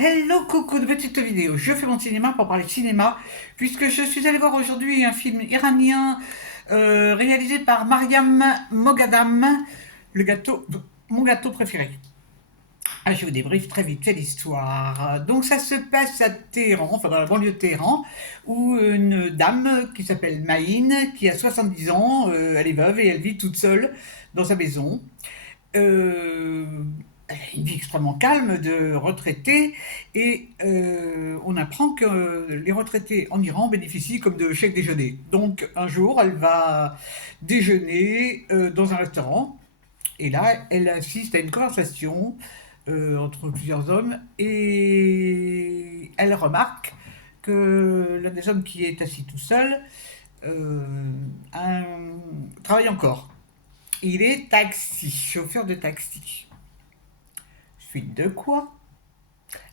Hello coucou, de petite vidéo. Je fais mon cinéma pour parler de cinéma, puisque je suis allée voir aujourd'hui un film iranien réalisé par Mariam Moghadam, le gâteau, mon gâteau préféré. Ah, je vous débriefe très vite, c'est l'histoire. Donc ça se passe à Téhéran, enfin dans la banlieue de Téhéran, où une dame qui s'appelle Maïn, qui a 70 ans, elle est veuve et elle vit toute seule dans sa maison. Euh, une vie extrêmement calme de retraités et on apprend que les retraités en Iran bénéficient comme de chèques déjeuner. Donc un jour, elle va déjeuner dans un restaurant et là, elle assiste à une conversation entre plusieurs hommes et elle remarque que l'un des hommes qui est assis tout seul euh, un- travaille encore. Il est taxi, chauffeur de taxi. Suite de quoi,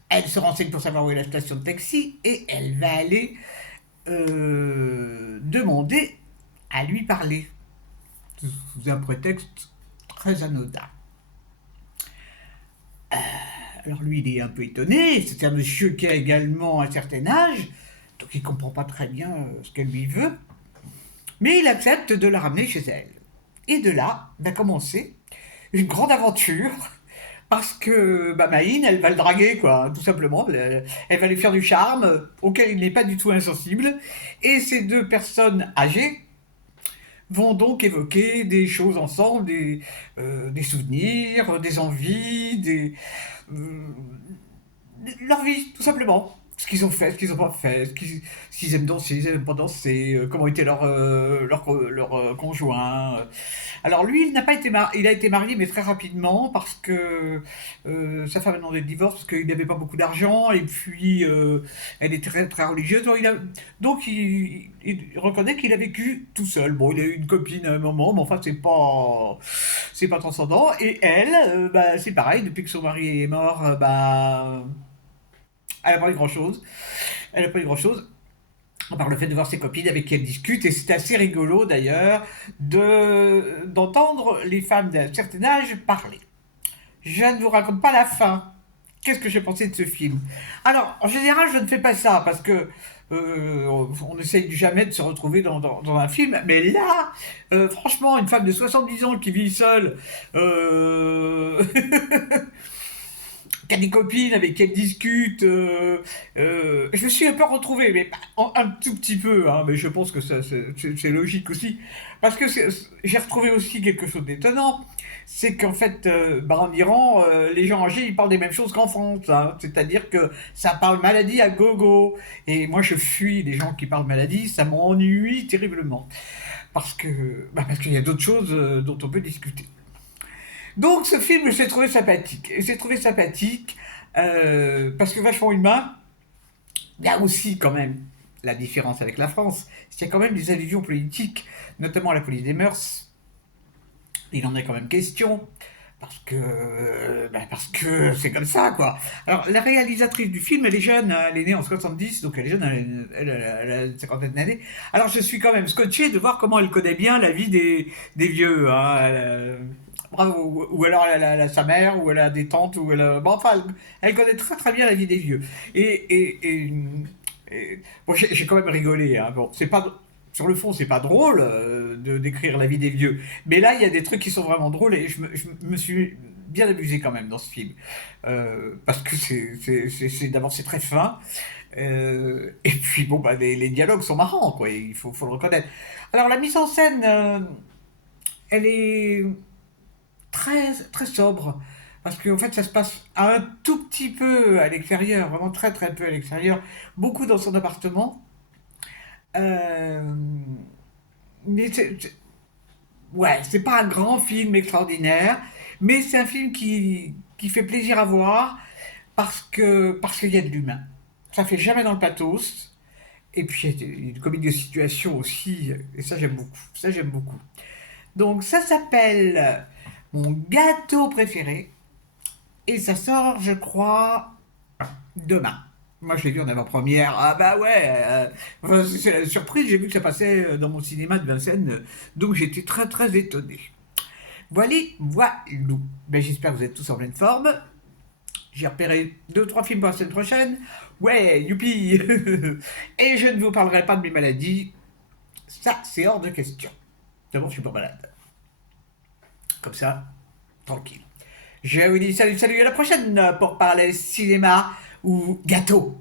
elle se renseigne pour savoir où est la station de taxi et elle va aller demander à lui parler sous un prétexte très anodin. Alors lui, il est un peu étonné. C'est un monsieur qui a également un certain âge, donc il comprend pas très bien ce qu'elle lui veut, mais il accepte de la ramener chez elle. Et de là va commencer une grande aventure parce que Maïn, elle va le draguer, quoi, tout simplement. Elle va lui faire du charme auquel il n'est pas du tout insensible. Et ces deux personnes âgées vont donc évoquer des choses ensemble, des souvenirs, des envies, euh, leur vie, tout simplement. Ce qu'ils ont fait, ce qu'ils n'ont pas fait, s'ils aiment danser, s'ils n'aiment pas danser, comment était leur conjoint. Alors lui, il n'a pas été il a été marié, mais très rapidement, parce que sa femme a demandé le divorce, parce qu'il n'avait pas beaucoup d'argent, et puis elle était très, très religieuse. Donc il reconnaît qu'il a vécu tout seul. Bon, il a eu une copine à un moment, mais enfin, c'est pas transcendant. Et elle, c'est pareil, depuis que son mari est mort, elle n'a pas eu grand-chose. Elle n'a pas eu grand-chose. À part le fait de voir ses copines avec qui elle discute, et c'est assez rigolo d'ailleurs d'entendre les femmes d'un certain âge parler. Je ne vous raconte pas la fin. Qu'est-ce que j'ai pensé de ce film? Alors, en général, je ne fais pas ça parce que on n'essaye jamais de se retrouver dans un film. Mais là, franchement, une femme de 70 ans qui vit seule, qui a des copines avec qui elle discute. Je me suis un peu retrouvé, mais un tout petit peu, hein, mais je pense que c'est logique aussi. Parce que j'ai retrouvé aussi quelque chose d'étonnant. C'est qu'en fait, en Iran, les gens âgés, ils parlent des mêmes choses qu'en France, hein. C'est-à-dire que ça parle maladie à gogo. Et moi, je fuis les gens qui parlent maladie, ça m'ennuie terriblement. Parce qu'il y a d'autres choses dont on peut discuter. Donc ce film, j'ai trouvé sympathique. Et j'ai trouvé sympathique parce que vachement humain. Il y a aussi quand même la différence avec la France. Il y a quand même des allusions politiques, notamment à la police des mœurs. Il en est quand même question. Parce que c'est comme ça, quoi. Alors, la réalisatrice du film, elle est jeune, hein, elle est née en 70, donc elle est jeune, elle a une cinquantaine d'années. Alors, je suis quand même scotché de voir comment elle connaît bien la vie des vieux, hein. Bravo, ou alors elle a sa mère, ou elle a des tantes, ou elle a... Bon, enfin, elle connaît très très bien la vie des vieux. Et, et, et, bon, j'ai quand même rigolé, hein. Bon, c'est pas... Sur le fond, c'est pas drôle de décrire la vie des vieux. Mais là, il y a des trucs qui sont vraiment drôles et je me suis bien amusé quand même dans ce film. Parce que d'abord, c'est très fin. Et puis, bon, les dialogues sont marrants, quoi. Faut le reconnaître. Alors, la mise en scène, elle est très, très sobre. Parce qu'en fait, ça se passe un tout petit peu à l'extérieur, vraiment très, très peu à l'extérieur. Beaucoup dans son appartement. Euh, mais ouais, c'est pas un grand film extraordinaire, mais c'est un film qui fait plaisir à voir parce qu'il y a de l'humain. Ça fait jamais dans le pathos. Et puis il y a une comédie de situation aussi, et ça j'aime beaucoup. Ça j'aime beaucoup. Donc ça s'appelle Mon gâteau préféré, et ça sort, je crois, demain. Moi, je l'ai vu en avant-première. Ah bah ouais, enfin, c'est la surprise. J'ai vu que ça passait dans mon cinéma de Vincennes, donc j'étais très très étonné. Voilà, voilou. Ben, j'espère que vous êtes tous en pleine forme. J'ai repéré 2 3 films pour la semaine prochaine. Ouais, youpi. Et je ne vous parlerai pas de mes maladies. Ça, c'est hors de question. D'abord, je suis pas malade. Comme ça, tranquille. Je vous dis salut, salut, à la prochaine pour parler cinéma ou gâteau.